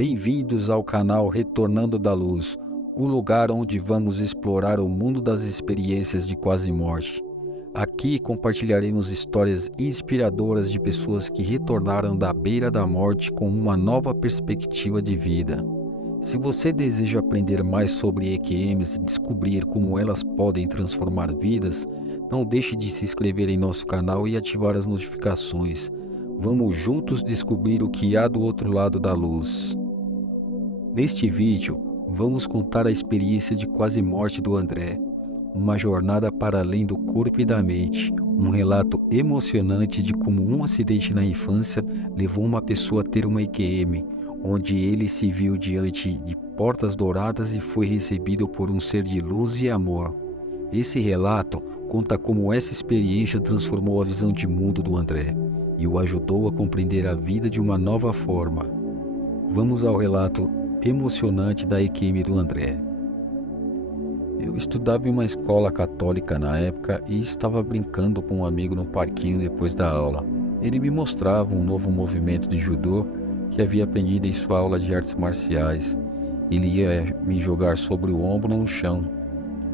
Bem-vindos ao canal Retornando da Luz, o lugar onde vamos explorar o mundo das experiências de quase morte. Aqui compartilharemos histórias inspiradoras de pessoas que retornaram da beira da morte com uma nova perspectiva de vida. Se você deseja aprender mais sobre EQMs e descobrir como elas podem transformar vidas, não deixe de se inscrever em nosso canal e ativar as notificações. Vamos juntos descobrir o que há do outro lado da luz. Neste vídeo, vamos contar a experiência de quase morte do André, uma jornada para além do corpo e da mente, um relato emocionante de como um acidente na infância levou uma pessoa a ter uma EQM, onde ele se viu diante de portas douradas e foi recebido por um ser de luz e amor. Esse relato conta como essa experiência transformou a visão de mundo do André e o ajudou a compreender a vida de uma nova forma. Vamos ao relato emocionante da EQM do André. Eu estudava em uma escola católica na época e estava brincando com um amigo no parquinho depois da aula. Ele me mostrava um novo movimento de judô que havia aprendido em sua aula de artes marciais. Ele ia me jogar sobre o ombro no chão,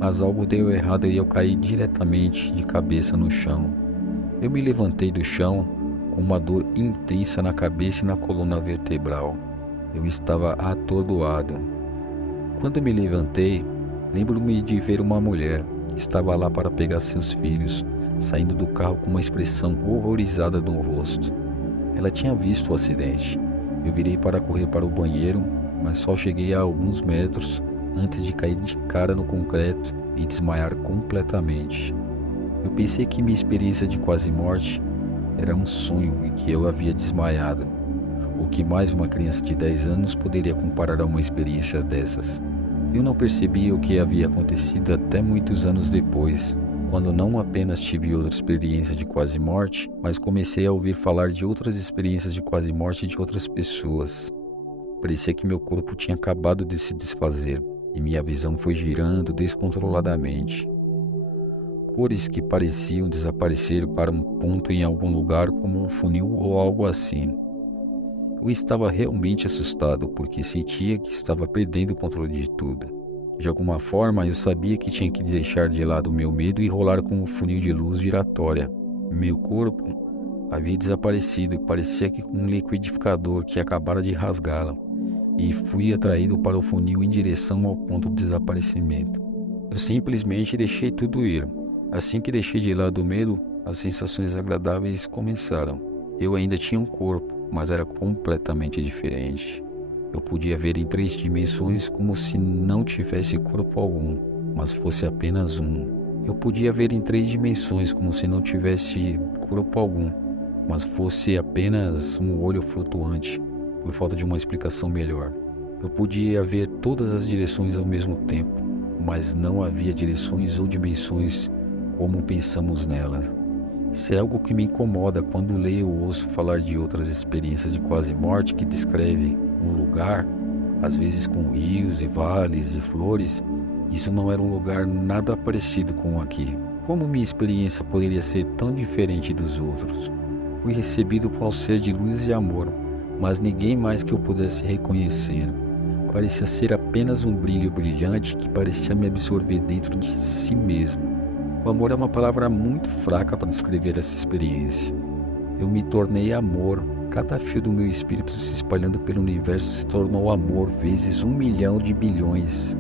mas algo deu errado e eu caí diretamente de cabeça no chão. Eu me levantei do chão com uma dor intensa na cabeça e na coluna vertebral. Eu estava atordoado. Quando me levantei, lembro-me de ver uma mulher que estava lá para pegar seus filhos, saindo do carro com uma expressão horrorizada no rosto. Ela tinha visto o acidente. Eu virei para correr para o banheiro, mas só cheguei a alguns metros antes de cair de cara no concreto e desmaiar completamente. Eu pensei que minha experiência de quase morte era um sonho e que eu havia desmaiado. O que mais uma criança de 10 anos poderia comparar a uma experiência dessas? Eu não percebi o que havia acontecido até muitos anos depois, quando não apenas tive outra experiência de quase morte, mas comecei a ouvir falar de outras experiências de quase morte de outras pessoas. Parecia que meu corpo tinha acabado de se desfazer e minha visão foi girando descontroladamente. Cores que pareciam desaparecer para um ponto em algum lugar como um funil ou algo assim. Eu estava realmente assustado porque sentia que estava perdendo o controle de tudo. De alguma forma, eu sabia que tinha que deixar de lado o meu medo e rolar com um funil de luz giratória. Meu corpo havia desaparecido e parecia que com um liquidificador que acabara de rasgá-la, e fui atraído para o funil em direção ao ponto de desaparecimento. Eu simplesmente deixei tudo ir. Assim que deixei de lado o medo, as sensações agradáveis começaram. Eu ainda tinha um corpo, mas era completamente diferente. Eu podia ver em 3 dimensões como se não tivesse corpo algum, mas fosse apenas um. Eu podia ver em 3 dimensões como se não tivesse corpo algum, mas fosse apenas um olho flutuante, por falta de uma explicação melhor. Eu podia ver todas as direções ao mesmo tempo, mas não havia direções ou dimensões como pensamos nelas. Isso é algo que me incomoda quando leio ou ouço falar de outras experiências de quase morte que descrevem um lugar, às vezes com rios e vales e flores. Isso não era um lugar nada parecido com o aqui. Como minha experiência poderia ser tão diferente dos outros? Fui recebido por um ser de luz e amor, mas ninguém mais que eu pudesse reconhecer. Parecia ser apenas um brilho brilhante que parecia me absorver dentro de si mesmo. O amor é uma palavra muito fraca para descrever essa experiência. Eu me tornei amor. Cada fio do meu espírito se espalhando pelo universo se tornou amor vezes 1 milhão de bilhões.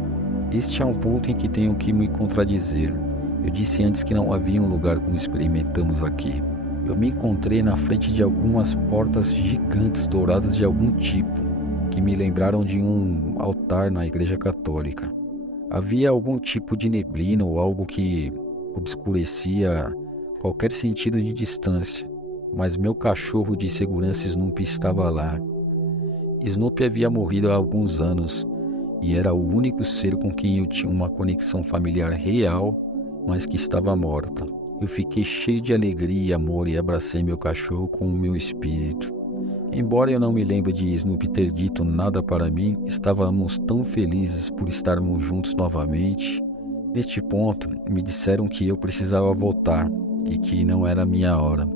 Este é um ponto em que tenho que me contradizer. Eu disse antes que não havia um lugar como experimentamos aqui. Eu me encontrei na frente de algumas portas gigantes douradas de algum tipo, que me lembraram de um altar na igreja católica. Havia algum tipo de neblina ou algo que obscurecia qualquer sentido de distância, mas meu cachorro de segurança Snoopy estava lá. Snoopy havia morrido há alguns anos e era o único ser com quem eu tinha uma conexão familiar real, mas que estava morta. Eu fiquei cheio de alegria e amor e abracei meu cachorro com o meu espírito. Embora eu não me lembre de Snoopy ter dito nada para mim, estávamos tão felizes por estarmos juntos novamente. Neste ponto, me disseram que eu precisava voltar e que não era a minha hora.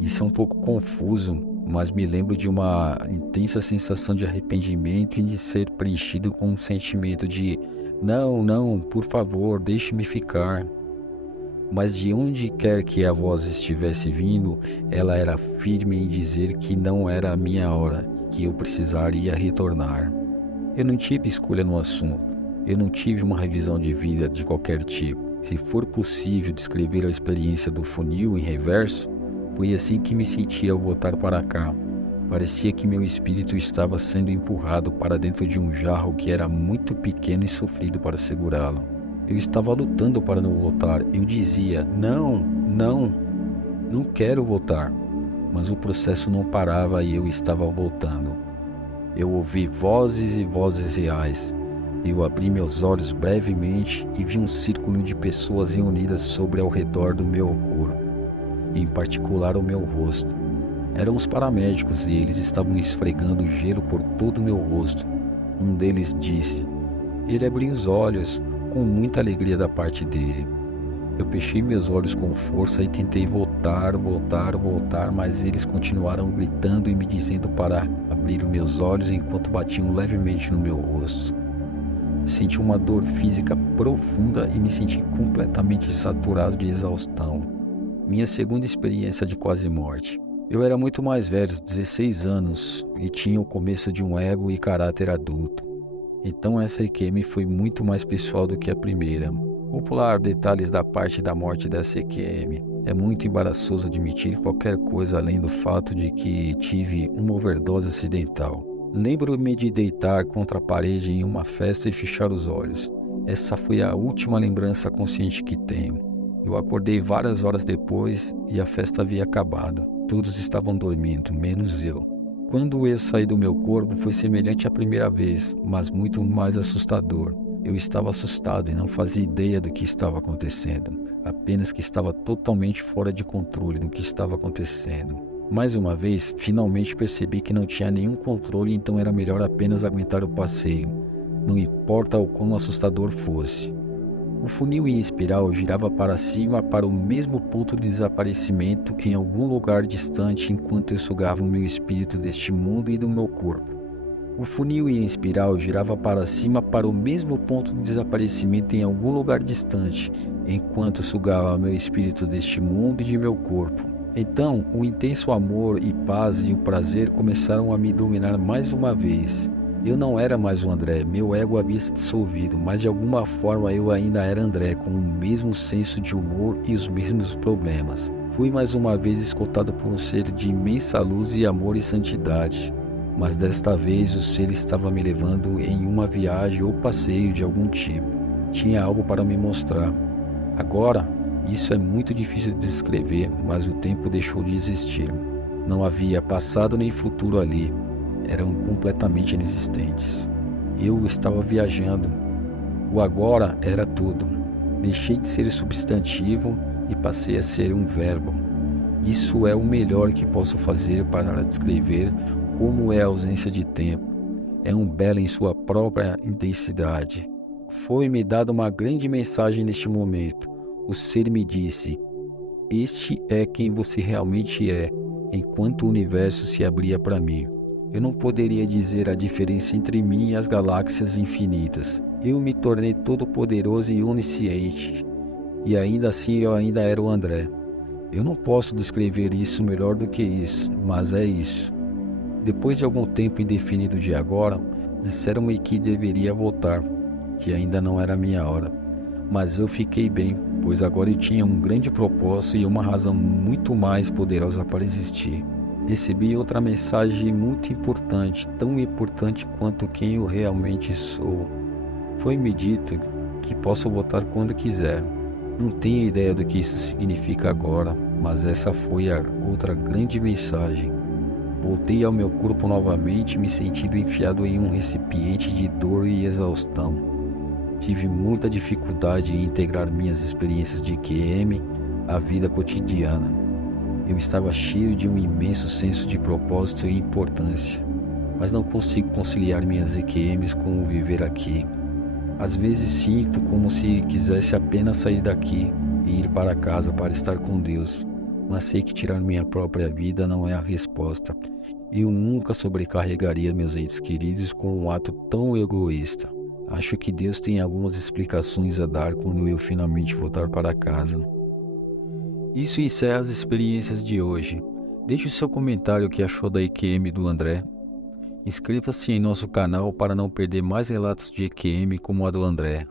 Isso é um pouco confuso, mas me lembro de uma intensa sensação de arrependimento e de ser preenchido com um sentimento de não, não, por favor, deixe-me ficar. Mas de onde quer que a voz estivesse vindo, ela era firme em dizer que não era a minha hora e que eu precisaria retornar. Eu não tive escolha no assunto, eu não tive uma revisão de vida de qualquer tipo. Se for possível descrever a experiência do funil em reverso, foi assim que me senti ao voltar para cá. Parecia que meu espírito estava sendo empurrado para dentro de um jarro que era muito pequeno e sofrido para segurá-lo. Eu estava lutando para não voltar. Eu dizia, não, não, não quero voltar. Mas o processo não parava e eu estava voltando. Eu ouvi vozes e vozes reais. Eu abri meus olhos brevemente e vi um círculo de pessoas reunidas sobre ao redor do meu corpo, em particular o meu rosto. Eram os paramédicos e eles estavam esfregando gelo por todo o meu rosto. Um deles disse, ele abriu os olhos, com muita alegria da parte dele. Eu fechei meus olhos com força e tentei voltar, mas eles continuaram gritando e me dizendo para abrir os meus olhos enquanto batiam levemente no meu rosto. Eu senti uma dor física profunda e me senti completamente saturado de exaustão. Minha segunda experiência de quase morte. Eu era muito mais velho, 16 anos, e tinha o começo de um ego e caráter adulto. Então essa EQM foi muito mais pessoal do que a primeira. Vou pular detalhes da parte da morte dessa EQM. É muito embaraçoso admitir qualquer coisa além do fato de que tive uma overdose acidental. Lembro-me de deitar contra a parede em uma festa e fechar os olhos. Essa foi a última lembrança consciente que tenho. Eu acordei várias horas depois e a festa havia acabado. Todos estavam dormindo, menos eu. Quando eu saí do meu corpo foi semelhante à primeira vez, mas muito mais assustador. Eu estava assustado e não fazia ideia do que estava acontecendo, apenas que estava totalmente fora de controle do que estava acontecendo. Mais uma vez, finalmente percebi que não tinha nenhum controle, então era melhor apenas aguentar o passeio, não importa o quão assustador fosse. O funil em espiral girava para cima para o mesmo ponto de desaparecimento em algum lugar distante enquanto eu sugava o meu espírito deste mundo e do meu corpo. O funil em espiral girava para cima para o mesmo ponto de desaparecimento em algum lugar distante, enquanto sugava meu espírito deste mundo e de meu corpo. Então, o intenso amor e paz e o prazer começaram a me dominar mais uma vez. Eu não era mais o André, meu ego havia se dissolvido, mas de alguma forma eu ainda era André, com o mesmo senso de humor e os mesmos problemas. Fui mais uma vez escoltado por um ser de imensa luz e amor e santidade. Mas desta vez o ser estava me levando em uma viagem ou passeio de algum tipo. Tinha algo para me mostrar. Agora, isso é muito difícil de descrever, mas o tempo deixou de existir. Não havia passado nem futuro ali. Eram completamente inexistentes. Eu estava viajando. O agora era tudo. Deixei de ser substantivo e passei a ser um verbo. Isso é o melhor que posso fazer para descrever como é a ausência de tempo. É um belo em sua própria intensidade. Foi-me dada uma grande mensagem neste momento. O ser me disse, este é quem você realmente é, enquanto o universo se abria para mim. Eu não poderia dizer a diferença entre mim e as galáxias infinitas. Eu me tornei todo-poderoso e onisciente. E ainda assim eu ainda era o André. Eu não posso descrever isso melhor do que isso, mas é isso. Depois de algum tempo indefinido de agora, disseram-me que deveria voltar, que ainda não era a minha hora. Mas eu fiquei bem, pois agora eu tinha um grande propósito e uma razão muito mais poderosa para existir. Recebi outra mensagem muito importante, tão importante quanto quem eu realmente sou. Foi-me dito que posso voltar quando quiser. Não tenho ideia do que isso significa agora, mas essa foi a outra grande mensagem. Voltei ao meu corpo novamente, me sentindo enfiado em um recipiente de dor e exaustão. Tive muita dificuldade em integrar minhas experiências de QM à vida cotidiana. Eu estava cheio de um imenso senso de propósito e importância, mas não consigo conciliar minhas EQMs com o viver aqui. Às vezes sinto como se quisesse apenas sair daqui e ir para casa para estar com Deus, mas sei que tirar minha própria vida não é a resposta. Eu nunca sobrecarregaria meus entes queridos com um ato tão egoísta. Acho que Deus tem algumas explicações a dar quando eu finalmente voltar para casa. Isso encerra as experiências de hoje. Deixe o seu comentário o que achou da EQM do André. Inscreva-se em nosso canal para não perder mais relatos de EQM como a do André.